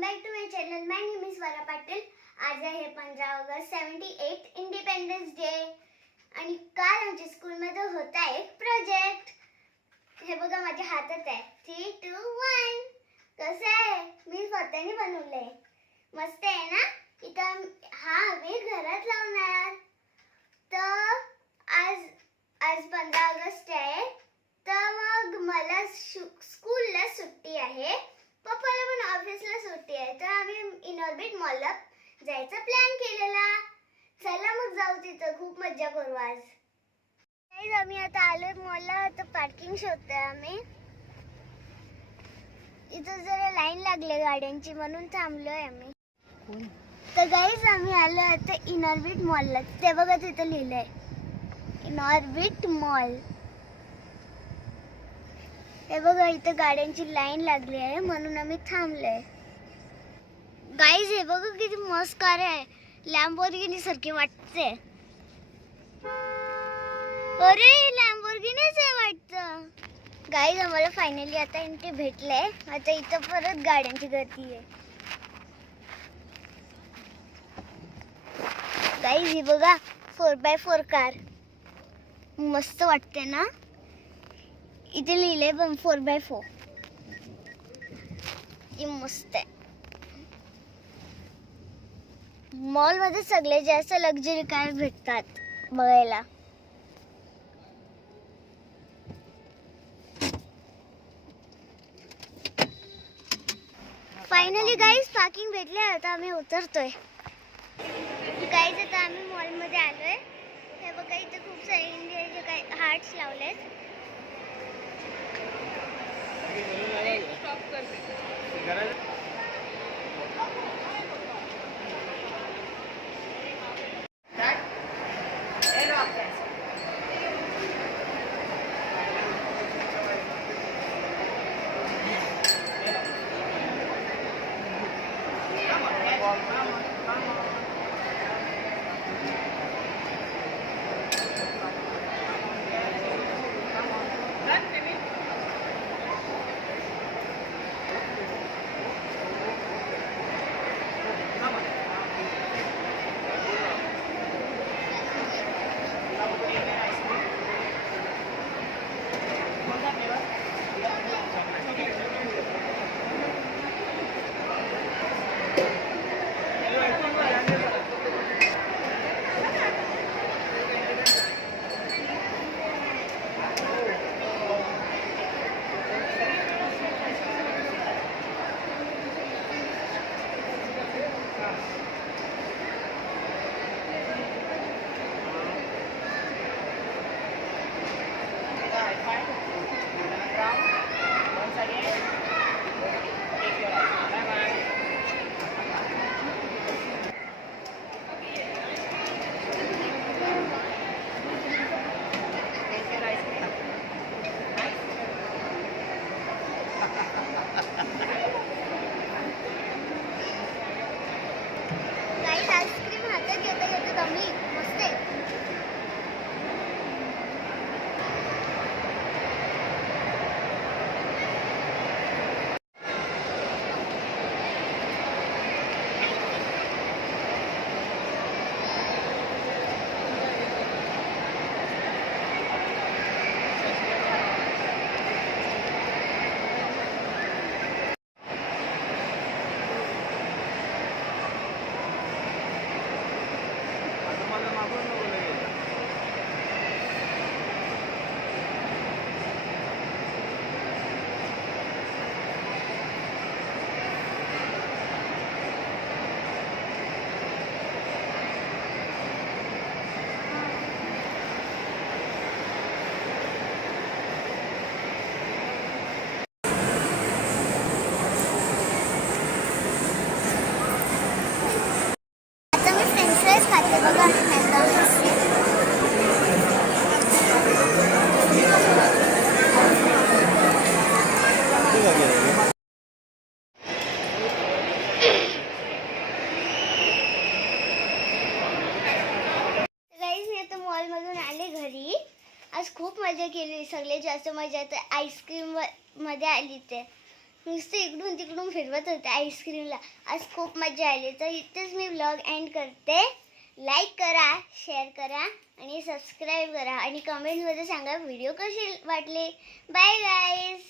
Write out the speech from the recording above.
Back to my channel my name is Swara Patil आज आहे पंधरा August seventy eight independence day आणि काल आमच्या स्कूलमध्ये होता एक प्रोजेक्ट हे बघा माझ्या हातात आहे. थ्री टू वन कसं आहे? मी स्वतःने बनवलंय. मस्त आहे ना? इथं हा आम्ही घरात लावणार. तर आज आज पंधरा ऑगस्ट आहे. तर मग मला शु- स्कूलला सुट्टी आहे पप्पाला पण ऑफिसला सुट्टी आहे तर आम्ही इनऑर्बिट मॉलला जायचा प्लॅन केलेला. चला मग जाऊ तिथं खूप मज्जा करू आज. Guys, आम्ही आता आलोय मॉलला तर पार्किंग शोधतोय आम्ही. इथं जरा लाईन लागले गाड्यांची म्हणून थांबलोय आम्ही. तर गाईज आम्ही आलो आता इनऑर्बिट मॉलला ते बघा तिथं लिहिलंय. इनऑर्बिट मॉल हे बघा इथं गाड्यांची लाईन लागली आहे म्हणून आम्ही थांबलोय. गाईज हे बघ किती मस्त कार आहे. लॅम्बोर्गिनी सारखी वाटते. अरे लॅम्बोर्गिनीच आहे वाटतं. गाईज आम्हाला फायनली आता इथे भेटलंय. आता इथं परत गाड्यांची गर्दी आहे. गाईज ही बघा फोर बाय फोर कार मस्त वाटते ना? इथे लिहिलंय पण फोर बाय फोर ही मस्त आहे. मॉलमध्ये सगळे जास्त लक्झरी कार भेटतात बघायला. फायनली गाईज पार्किंग भेटले. आता आम्ही उतरतोय. गाईज आता आम्ही मॉलमध्ये आलोय. हे बघा इथे खूप सारे इंडियाचे काही हार्ट्स लावलेत. आहेत Thank you. मॉलमधून आले घरी. आज खूप मजा केली. सगळ्यात जास्त मजा तर आईस्क्रीममध्ये आली ते. नुसतं इकडून तिकडून फिरवत होते आईस्क्रीमला आज खूप मजा आली. तर इथेच मी ब्लॉग एंड करते. लाईक करा शेअर करा आणि सबस्क्राईब करा आणि कमेंटमध्ये सांगा व्हिडिओ कशी वाटले. Bye guys